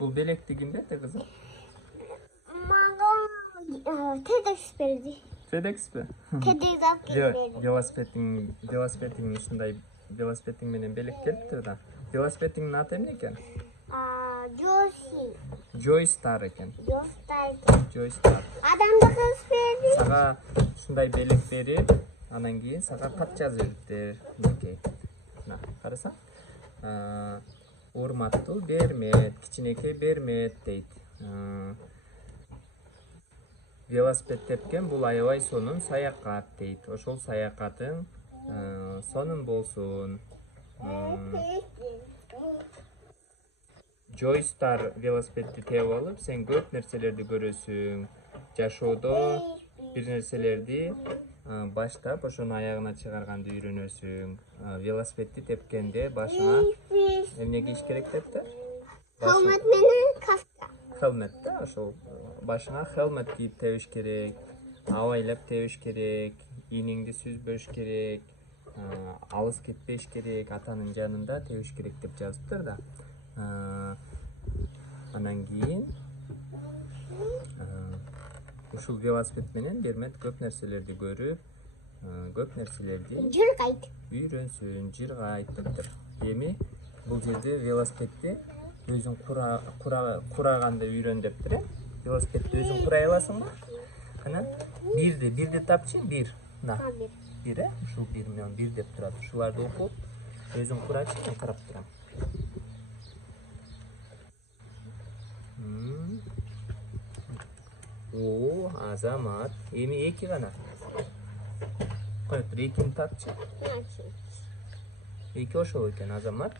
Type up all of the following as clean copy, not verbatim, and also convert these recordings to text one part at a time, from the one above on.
Bul belekti kim berdi kızım? TEDx berdi. FedEx mi? TEDx alып berdi. Velosipeding ушундай велосипедиң менен белек келиптир да. Велосипедиңдин аты эмне экен? Joystick. Joystar экен. Joystick. Joystar. Адамды кыз берди. Сага ушундай белек берип, анан кийин сага кат жазып бериптир. Мынакей. Мына, карасаң. Урматтуу Бермет, кичинекей Бермет дейт. Велосипед тепкен бул аябай сонун саякат дейт. Ошол саякатың сонун болсун. Joystar велосипедти теп алып, сен көп нерселерди көрөсүң. Жашоодо бир нерселерди баштап, ошону аягына чыгарганды үйрөнөсүң. Велосипедти тепкенде башыңа эмне кийиш керек депти? Helmet менен каска. Helmet да, ошол башыңа helmet кийип тебиш керек. Абайлап тебиш керек. Ийниңди сүзбөш керек. Алыс кетпеш керек, атанын жанында тебиш керек деп жазыптыр да. Анан кийин ушул велосипед менен Бермет көп нерселерди көрүп, көп нерселерди Жыргайт. үйрөнсүн, жыргайт дептир. Эми бул жерде велосипедти өзүң кураганды үйрөн дептир. Велосипедти өзүң курай аласыңбы? Кана бирди тапчы, бир. На. Бир, ушул бир менен бир деп турат. Ушуларды окуп, өзүң курачы, мен карап турам. О, Азамат. Эми эки гана. Кой тур, экини тапчы. Эки ошол экен, Азамат.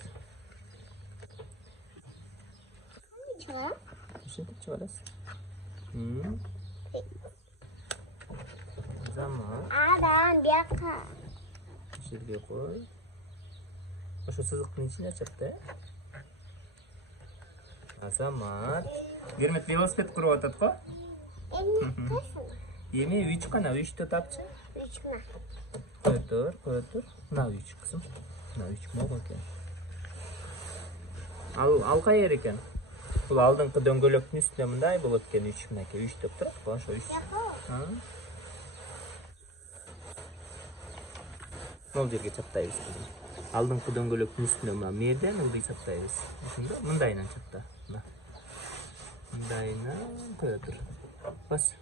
Ушинтип чыгарасың. Азамат. Адам бияка. Жерге кой. Ошо сызыктын ичине чыкты. Азамат. Бермет велосипед куруп атат го? Эми 3 гана, 3тө тапчы. 3 гана. Кой тур. Мына 3 кызым. Мына 3 могу экен. Ал кайер экен? Бул алдыңкы дөңгөлөктүн үстүнө мындай болот экен 3 мынакей 3 деп турат го, ошо 3. Бул жерге чаптайбыз. Алдыңкы дөңгөлөктүн үстүнө мына мерден ылдый чаптайбыз. Ошондо мындайынан чапта. Мына. Мындайынан кое тур. Бас.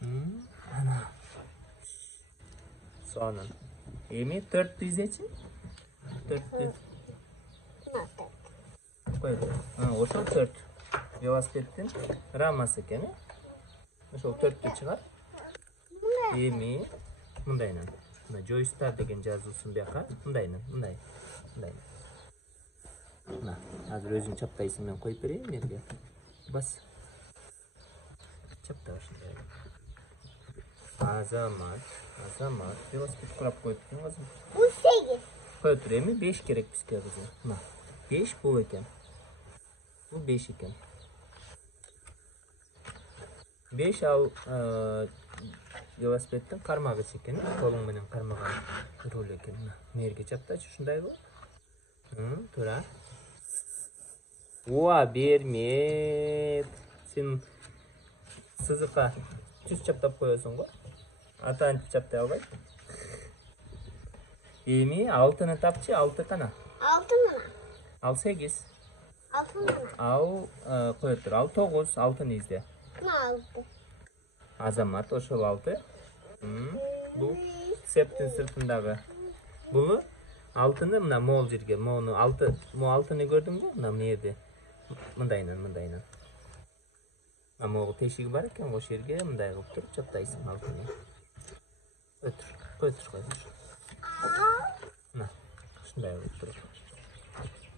Ана. Сонун. Эми 4-тү издечи. 4-тү. Кой тур. Ошол 4. Велосипедтин рамасы экен. Ошол 4-тү чыгар. Эми мындайынан. Мына Joystar деген жазылсын бияка. Мындайынан, мындай. Мына, азыр өзүң чаптайсың, мен коюп берейин жерге. Бас. Чапта ушундай. Азамат, велосипед курап коюптун кызым. Бул 8. Кой тур, эми 5 керек бизге кызым. Мына, 5 бул экен. Бул 5 экен. 5 ал велосипедтин кармагычы экен, колуң менен кармаган руль экен. Мерге чаптачы, ушундайбы? Тура. Уа, Бермет. Сен сызыкка түз чаптап коесуң го? Атаанчы чаптай албайт. Эми 6-ны тапчы, 6 кана. 6 гана. Ал 8. 6 гана. Ал кой тур, ал 9, 6-ны изде. Мына 6. Азамат, ошол 6. Бул септин сыртындагы. Бул 6-ны мына мол жерге, мону 6-ны көрдүңбү? Мына мерде. Мындайынан. Могу тешиги бар экен, ошол жерге мындай кылып туруп чаптайсың 6-ны. Кой тур. Мына, ушундай кылып туруп.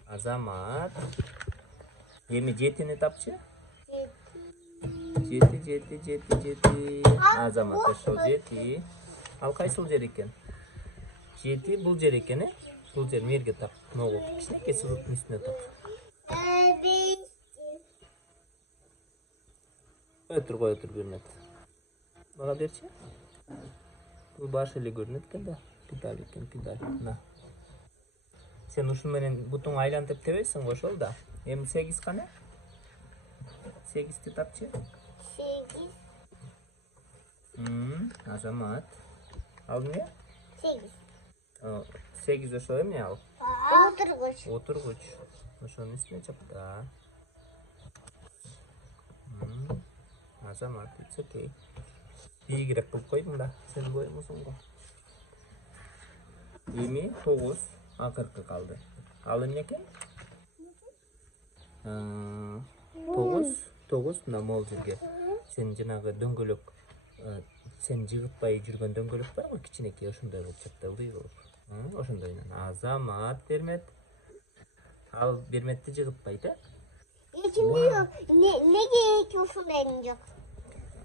Азамат. Эми 7-ни тапчы? 7. Азамат, ошол 7. Ал кайсыл жер экен? 7 бул жер экен, э? Бул жер мерге так. Могу кичинекей сызыктын үстүнө так. Кой тур Бермет. Мага берчи. Бул баш эле көрүнөт экен да. Педаль экен, педаль. Мына. Sen uşun menen butun aylantıp tebeysin ошол da. Эми 8 кана? 8'ti tapчы. 8. Азамат. Ал эмне? 8. 8 ошол эмне ал? Oturguç. Отургуч. Ошонун үстүнө чапта. Азамат, it's okay. Бийигирээк кылып койдуң да. Сен боюңсуң го. Эми 9 акыркы калды. Ал эмне экен? 9 мына мол жерге. Сен жанагы дөңгөлөк сен жыгытпай жүргөн дөңгөлөк барбы? Кичинекей ошондой болуп чапталды болуп. Ошондойнан Азамат Бермет. Ал Берметти жыгытпайт, э? Şimdi yok. Ne gerekiyorsun benim yok.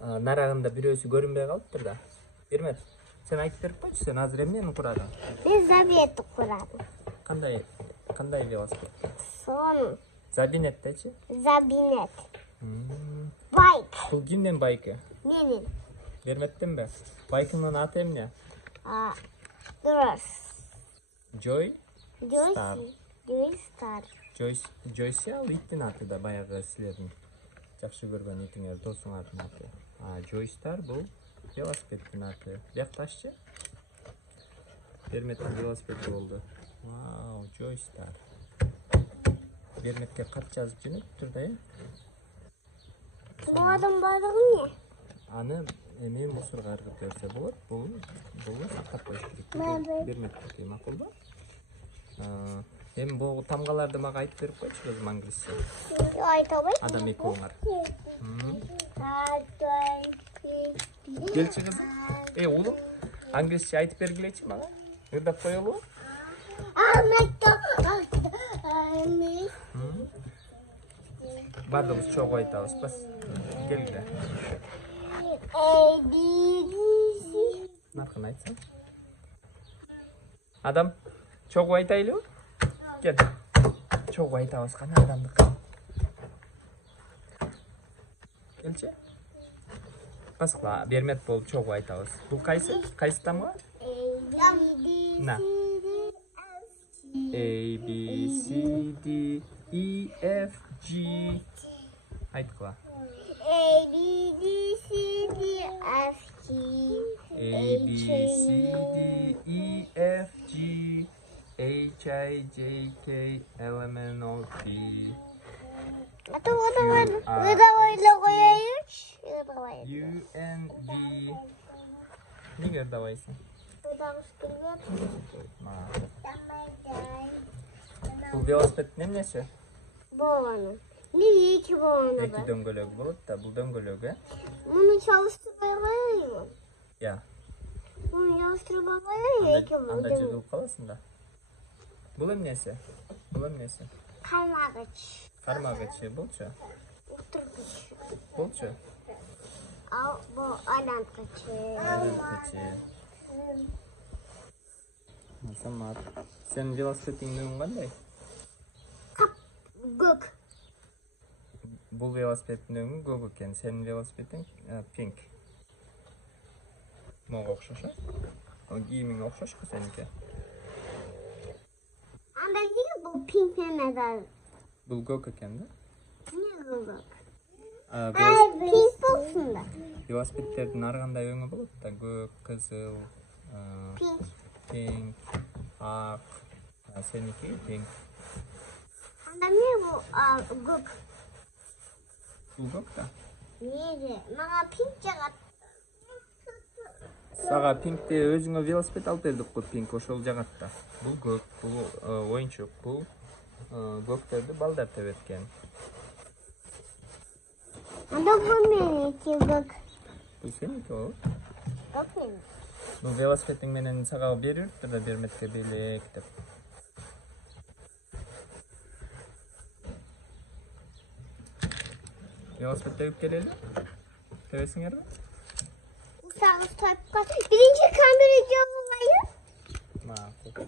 Нарагында бирөөсү көрүнбөй калыптыр да. Бермет. Сен айтып берип койчу, сен азыр эмнени курадың? Ben zabiyeti kuradım. Кандай велосипед? Sonra Забинеттечи? zabinet. Bike. Бул кимдин байкы? Benim. Берметтенби? Байкыңдын аты эмне? Dur. Joy? Star. Joy Star. Joyce ал иттин аты да, баягы силердин жакшы көргөн итиңер досуңардын аты. Joy Star бул велосипедтин аты. Биякташчы? Берметтин велосипеди болду. Вау, Joy Star. Берметке кат жазып жөнөттүр да, э? Bu adam bağırıyor ne? Аны эми мусорго ыргып берсе болот. Бул сактап коюш керек. Берметтики макулбу? Эми бул тамгаларды мага айтып берип койчу кызым англисче. Aytabayım. Адам экөөңөр. Келчи кызым. Улук, англисче айтып бергилечи мага. Ырдап коелу? Бардыгыбыз чогуу айтабыз. Бас. Келгиле. Наркын айтсам. Адам, чогуу айтайлы? Кел. Чогуу айтабыз кана адамдыкы. Келчи. Баскыла, Бермет болуп чогуу айтабыз. Бул кайсы? Кайсы тамга? На. A, B, C, D, E, F, G. Айткыла. A, B, C, D, F, G. A, B, C, D, E, F, G, H, I, J, K, L, M, N, O, P. Это выдавай коюш. U, N, V. Неге ырдабайсың? Бул велосипедтин эмнеси? Баланы. Niye iki balonu Эки var? дөңгөлөк болот да, бул дөңгөлөк, э? Bunu çalıştırmaya mı? Я. Bunu çalıştırmaya iki Анда balonu. жыгылып каласың да. Бул эмнеси? Бул эмнеси? Karmağıç. Кармагычы болчу. Oturguç. Болчу. Al bu alantıcı. Aylanткычы. Азамат. Сенин велосипедиңдин кандай? Gök. Бул велосипедтин өңү көк экен, сенин велосипедиң пинк. Мага окшош, э? Кийимиң окшошку сеники. Anda niye bu pink medal? Бул көк экен да. Ne gök? Велосипед- Pink olsun da. Велосипедтердин ар кандай өңү болот да, көк, кызыл, Pink. пинк, ак. Сеники пинк. Anda niye bu gök? Бул көк да. Niye de? Bana pink jagat. Сага пинкти өзүңө велосипед алып бердик го, пинк ошол жагат да. Бул көк, бул оюнчук, бул көктерди балдар тебеткен. Anda bu meniki gök. Бул сеники болот. Gök benim. Бул велосипедиң менен сага бериптир да, Берметке белек деп. Велосипед тебип келели? Тебесиңерби? Sağ ol, birinci kamera olayı. Макул.